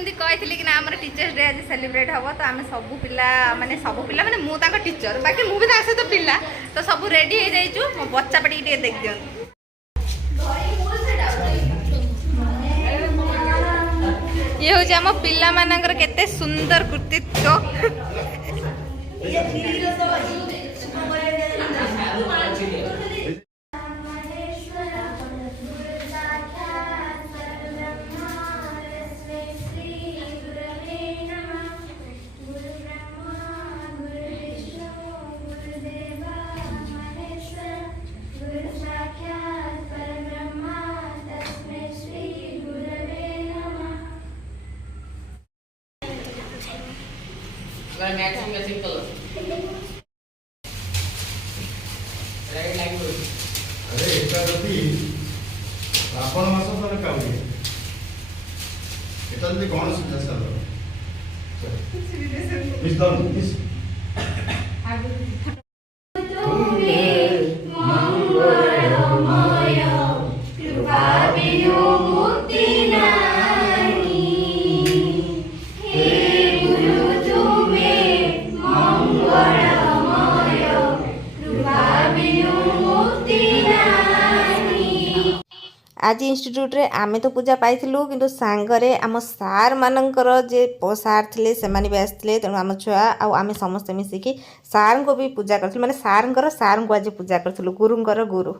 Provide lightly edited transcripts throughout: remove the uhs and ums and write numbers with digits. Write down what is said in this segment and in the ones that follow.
जमी कही कि आम टीचर्स डे आज सेलिब्रेट हम तो आम सब पिला माने मुझे टीचर बाकी मुझे सहित पिला तो सब रेडी हो जाइए मो बच्चा पटी देख दियो ये हूँ आम पिला मानकर केते सुंदर कृतित्व अरे एकादशी रावण मास पर काउली एटा जदी गणेश पूजा साल मिस डन मिस आज इंस्टिट्यूट रे आमे तो पूजा पाइथिलु किंतु सांगरे आम सार मानकर जे सार थिले सेमाने भी आसथिले तेणु आम छुआ आउ आमे समस्त मिसिकी सार को भी पूजा करथिलु माने सार को आज पूजा करथिलु गुरुंकर गुरु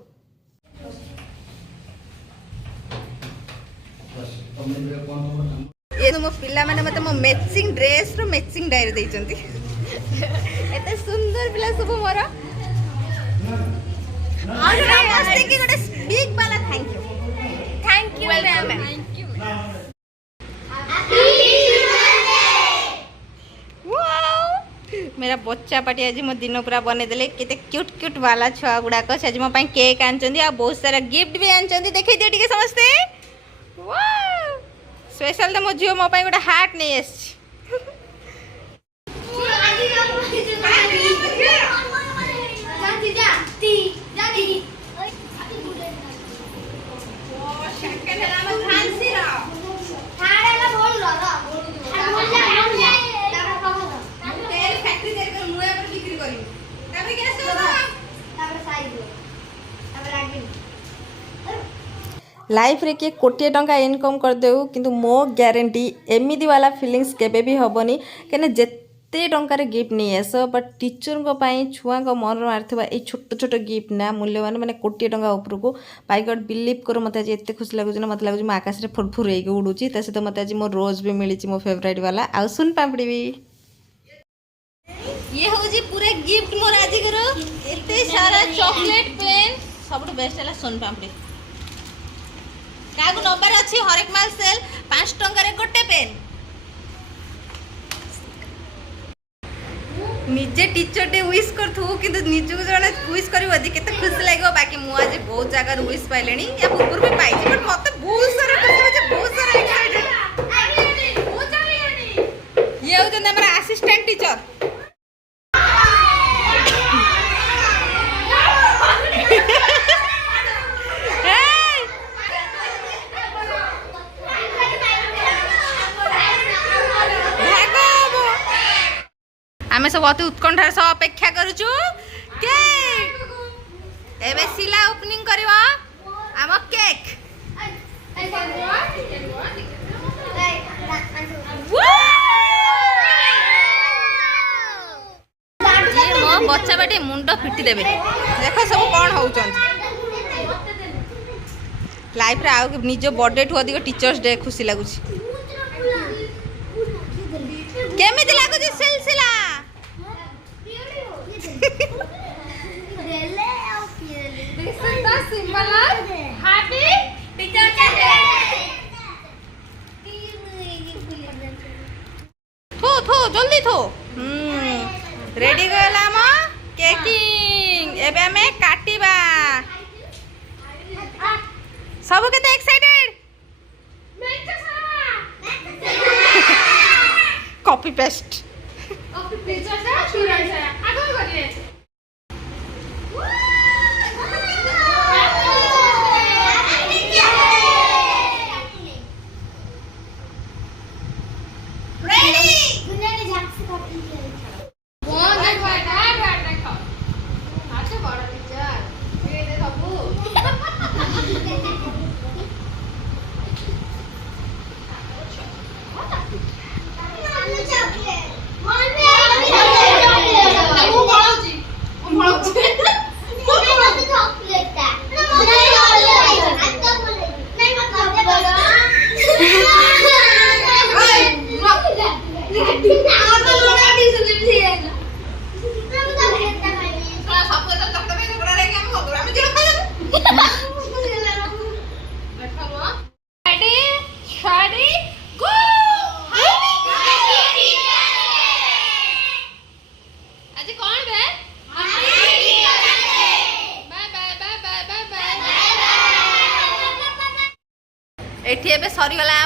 ये मो पिला माने मते मो मैचिंग ड्रेस रो मैचिंग डायरी देइचंती एते सुंदर पिला सब मोर और नमस्ते की गोटे बिग वाला थैंक यू मैम मेरा बच्चा पार्टी आज मो दिन पूरा बने देले केते क्यूट क्यूट वाला छुआ गुड़ाक आज मो पाई केक आनचंदी आ बहुत सारा गिफ्ट भी आनचंदी देखै दियो टिके समस्ते वाओ स्पेशल तो मो जियो मो पाई गोटे हार्ट नहीं आछि लाइफ रे किए कोटिए टंका इनकम कर देउ किंतु मो ग्यारंटी एमिदी वाला फीलिंग्स केबे भी हबनी केने जेते टंकार गिफ्ट नहीं आस बट टीचर को पाई छुआ को मन मारथिबा ए छोट छोट गिफ्ट ना मूल्यवान माने कोटिए टंका ऊपर को बाय गॉड बिलीव करो मते आज एते खुश लागु ना मते लागु म आकाश रे फुरफुर हेके उडुची त से तो मते आज मो रोज भी मिली मो फेवरेट वाला आ सुन पापड़ी भी ये हो जी पूरे गिफ्ट मोर आज करो एते सारा चॉकलेट प्लेन सबटु बेस्ट है सोन पापड़ी कागु नंबर अच्छी हरेक माल सेल 5 टंका रे गोटे पेन निजे टीचर डे विश करथु किंतु निजु जने विश करबो जे केते खुशी लागो बाकी मु आज बहुत जगह विश पाइलेनी या पूर्व भी पाइछि बट मते बहुत सारा खुशी जे बहुत सारा एक्साइटेड ये हो जने हमरा असिस्टेंट टीचर आमे सब अति उत्कंठार सह अपेक्षा करूछु केक एबे सिला ओपनिंग करबा आम केक ये मो बच्चा बाटे मुंड फिटी देबे देखो सब कोन होउचन लाइफ रे आउ निज बर्थडे ठु अधिक टीचर्स डे खुशी लागुछि केमिति लागुछि सिलसिला This is the symbol of Happy Teacher's Day. थो जल्दी थो रेडी गला म केकिंग एबे हमें काटिबा सब केते एक्साइटेड कॉपी पेस्ट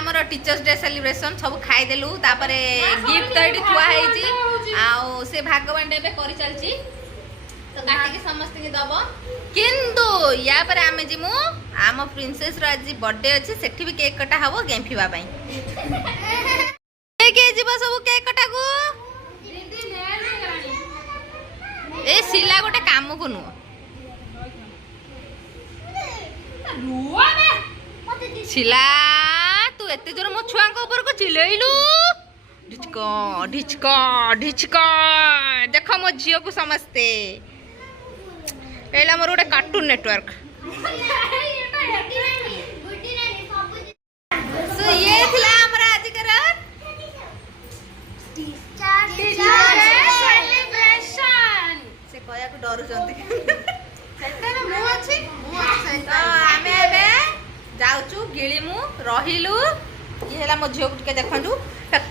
आमर टीचर्स डे सेलिब्रेशन सब खाईदेलु तापरे गिफ्ट तो ये थुआ है आउ से भागवान डे कर चलची तो काटिके समस्त के दब किंतु या पर आमे जिमु आम प्रिंसेस रो आज बर्थडे अछि सेठी भी केक कटा हबो गेम फिवा पई के जीव सब केक कटा को ए सिला गोटे काम को नु शिला तू एते जोर मो छुआ ऊपर को चिलेइलु ढिचको ढिचको ढिचको देखो मो झियो को समझते एला मोर गोटे कार्टून नेटवर्क सो ये थिला हमरा आज कर से कया को डरू जंती सेटा मु अछि आमे बे जाउचु गिळिमु रहिलु ये हला मो झियो के देखंतु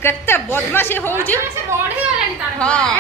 केते बदमाशी होउची से बढ़ी गलानी तार हां